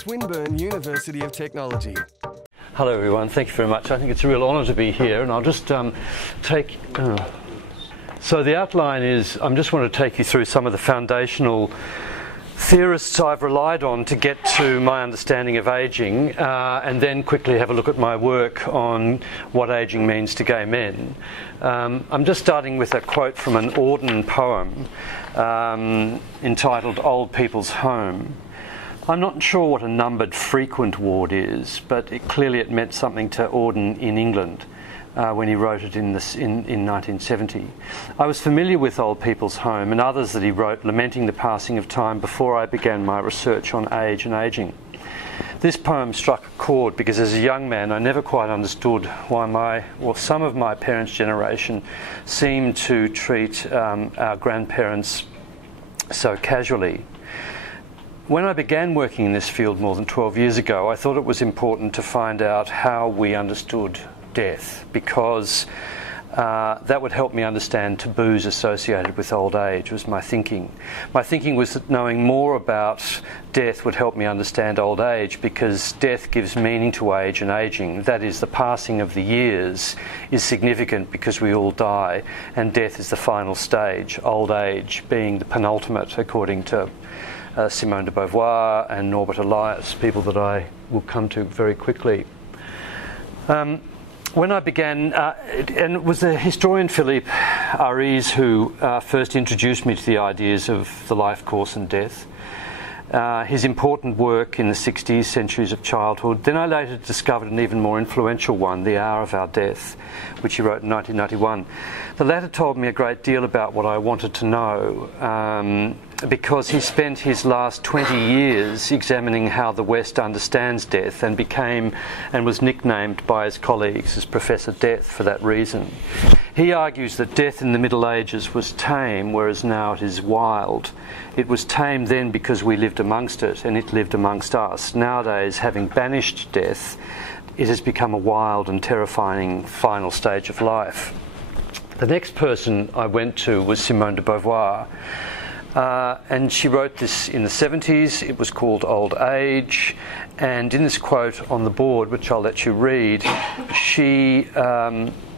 Swinburne University of Technology. Hello everyone, thank you very much. I think it's a real honour to be here, and I'll just So the outline is, I just want to take you through some of the foundational theorists I've relied on to get to my understanding of ageing, and then quickly have a look at my work on what ageing means to gay men. I'm just starting with a quote from an Auden poem entitled Old People's Home. I'm not sure what a numbered frequent ward is, but clearly it meant something to Auden in England when he wrote it in 1970. I was familiar with Old People's Home and others that he wrote lamenting the passing of time before I began my research on age and ageing. This poem struck a chord because as a young man I never quite understood why some of my parents' generation seemed to treat our grandparents so casually. When I began working in this field more than 12 years ago, I thought it was important to find out how we understood death, because that would help me understand taboos associated with old age, was my thinking. My thinking was that knowing more about death would help me understand old age, because death gives meaning to age and ageing. That is, the passing of the years is significant because we all die, and death is the final stage, old age being the penultimate, according to Simone de Beauvoir and Norbert Elias, people that I will come to very quickly. When I began, and it was the historian Philippe Ariz who first introduced me to the ideas of the life course and death. His important work in the 60s, Centuries of Childhood. Then I later discovered an even more influential one, The Hour of Our Death, which he wrote in 1991. The latter told me a great deal about what I wanted to know, because he spent his last 20 years examining how the West understands death, and was nicknamed by his colleagues as Professor Death for that reason. He argues that death in the Middle Ages was tame, whereas now it is wild. It was tame then because we lived amongst it, and it lived amongst us. Nowadays, having banished death, it has become a wild and terrifying final stage of life. The next person I went to was Simone de Beauvoir. And she wrote this in the 70s. It was called Old Age, and in this quote on the board, which I'll let you read, she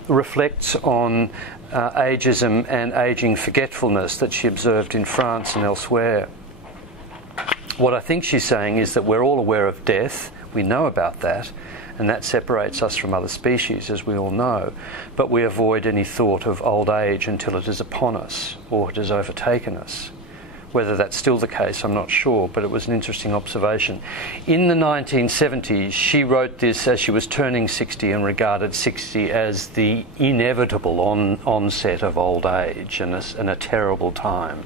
reflects on ageism and ageing forgetfulness that she observed in France and elsewhere. What I think she's saying is that we're all aware of death, we know about that, and that separates us from other species, as we all know, but we avoid any thought of old age until it is upon us or it has overtaken us. Whether that's still the case, I'm not sure, but it was an interesting observation. In the 1970s, she wrote this as she was turning 60 and regarded 60 as the inevitable onset of old age and a terrible time,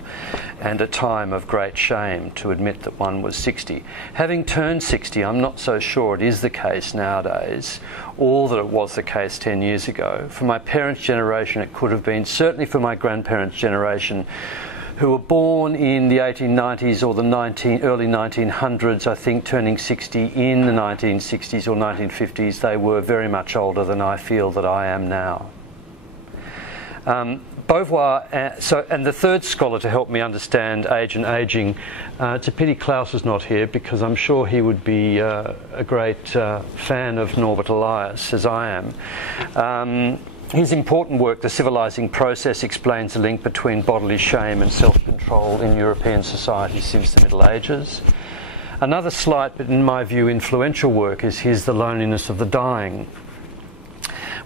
and a time of great shame to admit that one was 60. Having turned 60, I'm not so sure it is the case nowadays, or that it was the case 10 years ago. For my parents' generation, it could have been, certainly for my grandparents' generation, who were born in the 1890s or the early 1900s, I think, turning 60 in the 1960s or 1950s, they were very much older than I feel that I am now. Beauvoir, and the third scholar to help me understand age and ageing, it's a pity Klaus is not here, because I'm sure he would be a great fan of Norbert Elias, as I am. His important work, The Civilizing Process, explains the link between bodily shame and self-control in European society since the Middle Ages. Another slight, but in my view influential work, is his The Loneliness of the Dying,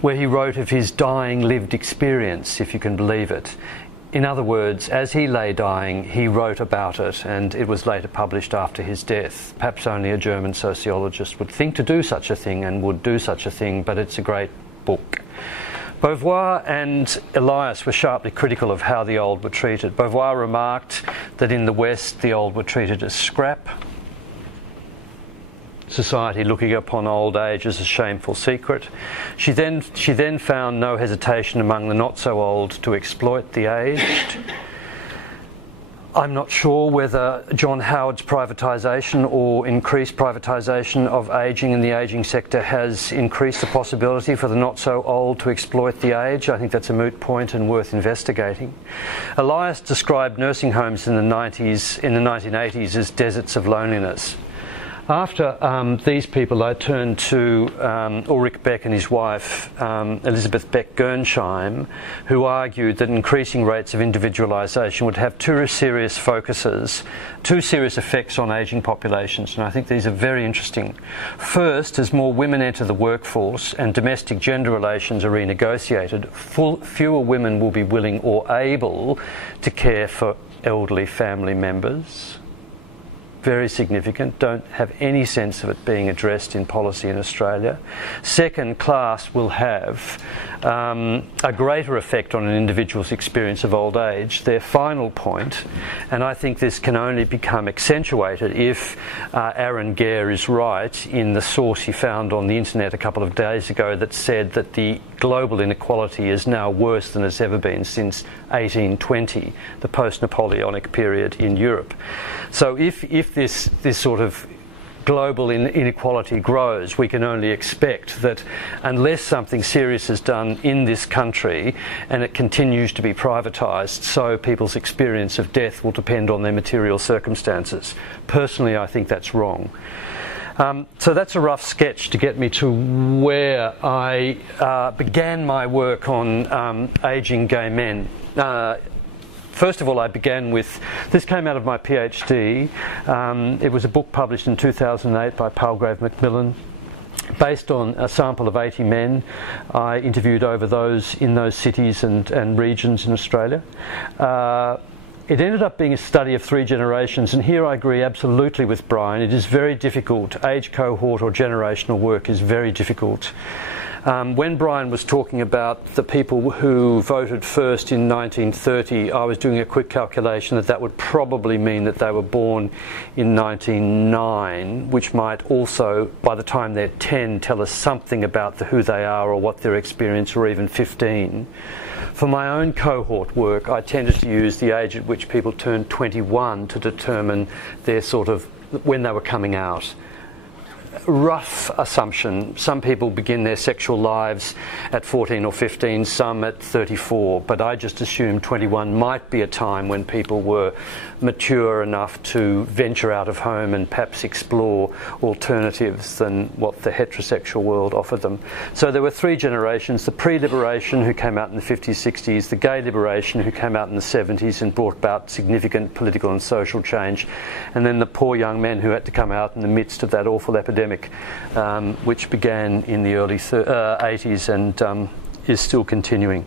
where he wrote of his dying lived experience, if you can believe it. In other words, as he lay dying, he wrote about it, and it was later published after his death. Perhaps only a German sociologist would think to do such a thing and would do such a thing, but it's a great book. Beauvoir and Elias were sharply critical of how the old were treated. Beauvoir remarked that in the West the old were treated as scrap, society looking upon old age as a shameful secret. She then found no hesitation among the not so old to exploit the aged. I'm not sure whether John Howard's privatisation or increased privatisation of ageing in the ageing sector has increased the possibility for the not-so-old to exploit the aged. I think that's a moot point and worth investigating. Elias described nursing homes in the 1980s as deserts of loneliness. After these people, I turned to Ulrich Beck and his wife, Elizabeth Beck-Gernsheim, who argued that increasing rates of individualisation would have two serious effects on ageing populations, and I think these are very interesting. First, as more women enter the workforce and domestic gender relations are renegotiated, fewer women will be willing or able to care for elderly family members. Very significant. Don't have any sense of it being addressed in policy in Australia. Second, class will have a greater effect on an individual's experience of old age. Their final point, and I think this can only become accentuated if Aaron Gare is right in the source he found on the internet a couple of days ago that said that the global inequality is now worse than it's ever been since 1820, the post-Napoleonic period in Europe. So if this sort of global inequality grows, we can only expect that unless something serious is done in this country and it continues to be privatised, so people's experience of death will depend on their material circumstances. Personally, I think that's wrong. So that's a rough sketch to get me to where I began my work on ageing gay men. First of all, I began with, this came out of my PhD. It was a book published in 2008 by Palgrave Macmillan, based on a sample of 80 men I interviewed over in those cities and regions in Australia. It ended up being a study of 3 generations, and here I agree absolutely with Brian. It is very difficult. Age cohort or generational work is very difficult. When Brian was talking about the people who voted first in 1930, I was doing a quick calculation that would probably mean that they were born in 1909, which might also, by the time they're 10, tell us something about who they are or what their experience, or even 15. For my own cohort work, I tended to use the age at which people turned 21 to determine their sort of, when they were coming out. Rough assumption, some people begin their sexual lives at 14 or 15, some at 34, but I just assumed 21 might be a time when people were mature enough to venture out of home and perhaps explore alternatives than what the heterosexual world offered them. So there were 3 generations: the pre-liberation, who came out in the 50s, 60s, the gay liberation, who came out in the 70s and brought about significant political and social change, and then the poor young men who had to come out in the midst of that awful epidemic, which began in the early 80s and is still continuing.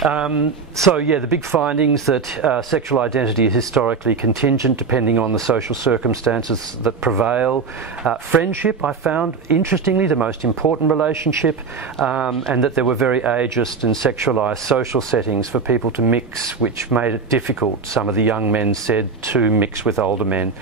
So yeah, the big findings that sexual identity is historically contingent depending on the social circumstances that prevail. Friendship, I found, interestingly, the most important relationship, and that there were very ageist and sexualised social settings for people to mix, which made it difficult, some of the young men said, to mix with older men.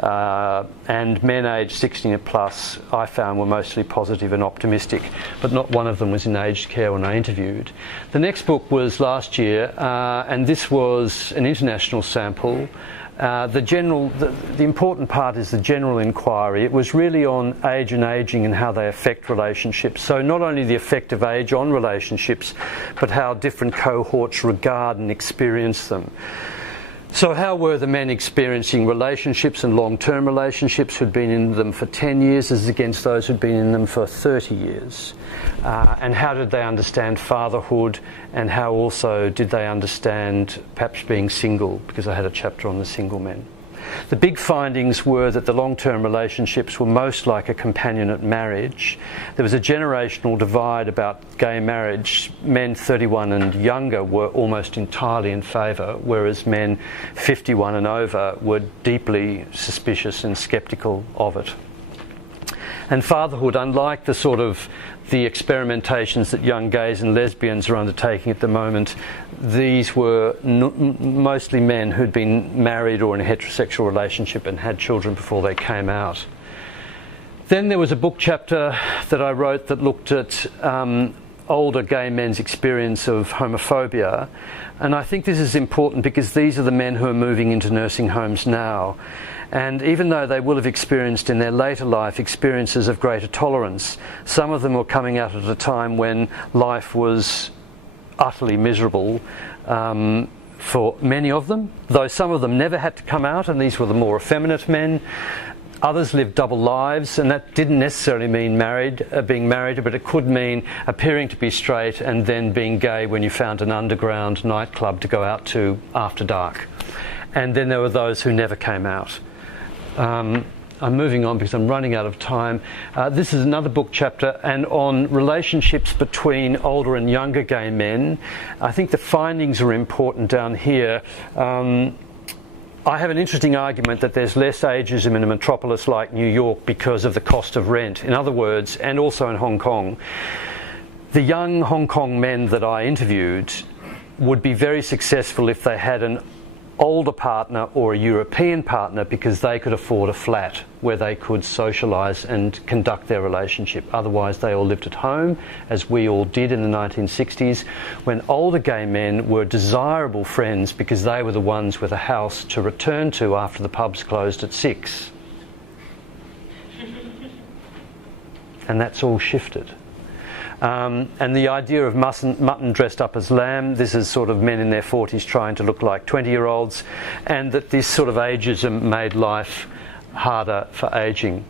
And men aged 16 and plus, I found, were mostly positive and optimistic, but not one of them was in aged care when I interviewed. The next book was last year, and this was an international sample. The important part is the general inquiry. It was really on age and ageing and how they affect relationships. So not only the effect of age on relationships, but how different cohorts regard and experience them. So how were the men experiencing relationships and long-term relationships who'd been in them for 10 years as against those who'd been in them for 30 years? And how did they understand fatherhood, and how also did they understand perhaps being single, because I had a chapter on the single men. The big findings were that the long-term relationships were most like a companionate marriage. There was a generational divide about gay marriage. Men 31 and younger were almost entirely in favour, whereas men 51 and over were deeply suspicious and sceptical of it. And fatherhood, unlike the experimentations that young gays and lesbians are undertaking at the moment, these were mostly men who'd been married or in a heterosexual relationship and had children before they came out. Then there was a book chapter that I wrote that looked at older gay men's experience of homophobia, and I think this is important because these are the men who are moving into nursing homes now. And even though they will have experienced in their later life experiences of greater tolerance, some of them were coming out at a time when life was utterly miserable for many of them, though some of them never had to come out, and these were the more effeminate men. Others lived double lives, and that didn't necessarily mean being married, but it could mean appearing to be straight and then being gay when you found an underground nightclub to go out to after dark. And then there were those who never came out. I'm moving on because I'm running out of time. This is another book chapter, and on relationships between older and younger gay men. I think the findings are important down here. I have an interesting argument that there's less ageism in a metropolis like New York because of the cost of rent. In other words, and also in Hong Kong, the young Hong Kong men that I interviewed would be very successful if they had an older partner or a European partner because they could afford a flat where they could socialise and conduct their relationship. Otherwise they all lived at home, as we all did in the 1960s, when older gay men were desirable friends because they were the ones with a house to return to after the pubs closed at 6. And that's all shifted. And the idea of mutton dressed up as lamb, this is sort of men in their 40s trying to look like 20-year-olds, and that this sort of ageism made life harder for ageing.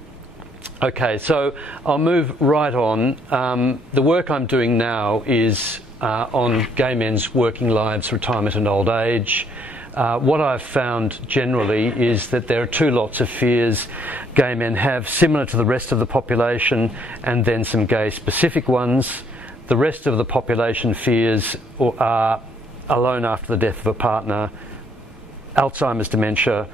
Okay, so I'll move right on. The work I'm doing now is on gay men's working lives, retirement and old age. What I've found generally is that there are two lots of fears gay men have, similar to the rest of the population, and then some gay-specific ones. The rest of the population fears are alone after the death of a partner, Alzheimer's, dementia,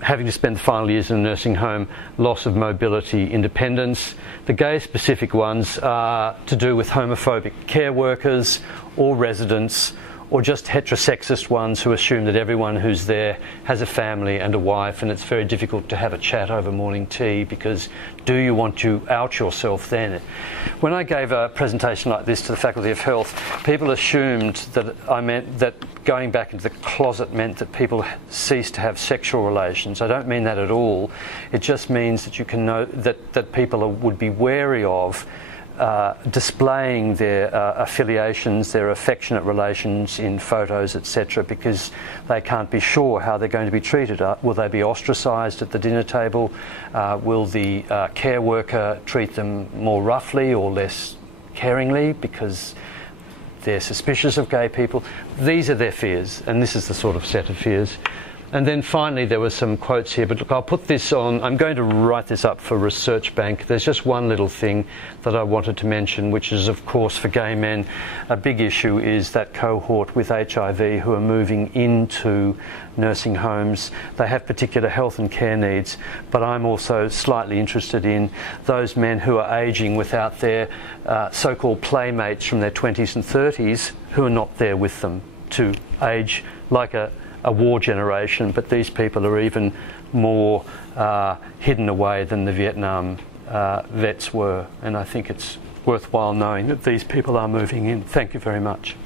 having to spend the final years in a nursing home, loss of mobility, independence. The gay-specific ones are to do with homophobic care workers or residents, or just heterosexist ones who assume that everyone who's there has a family and a wife, and it's very difficult to have a chat over morning tea because do you want to out yourself then? When I gave a presentation like this to the Faculty of Health, people assumed that I meant that going back into the closet meant that people ceased to have sexual relations. I don't mean that at all. It just means that you can know that people would be wary of displaying their affiliations, their affectionate relations in photos, etc., because they can't be sure how they're going to be treated. Will they be ostracised at the dinner table? Will the care worker treat them more roughly or less caringly because they're suspicious of gay people? These are their fears, and this is the sort of set of fears. And then finally there were some quotes here, but look, I'll put this on. I'm going to write this up for Research Bank. There's just one little thing that I wanted to mention, which is, of course, for gay men, a big issue is that cohort with HIV who are moving into nursing homes. They have particular health and care needs, but I'm also slightly interested in those men who are ageing without their so-called playmates from their 20s and 30s who are not there with them to age like a war generation, but these people are even more hidden away than the Vietnam vets were, and I think it's worthwhile knowing that these people are moving in. Thank you very much.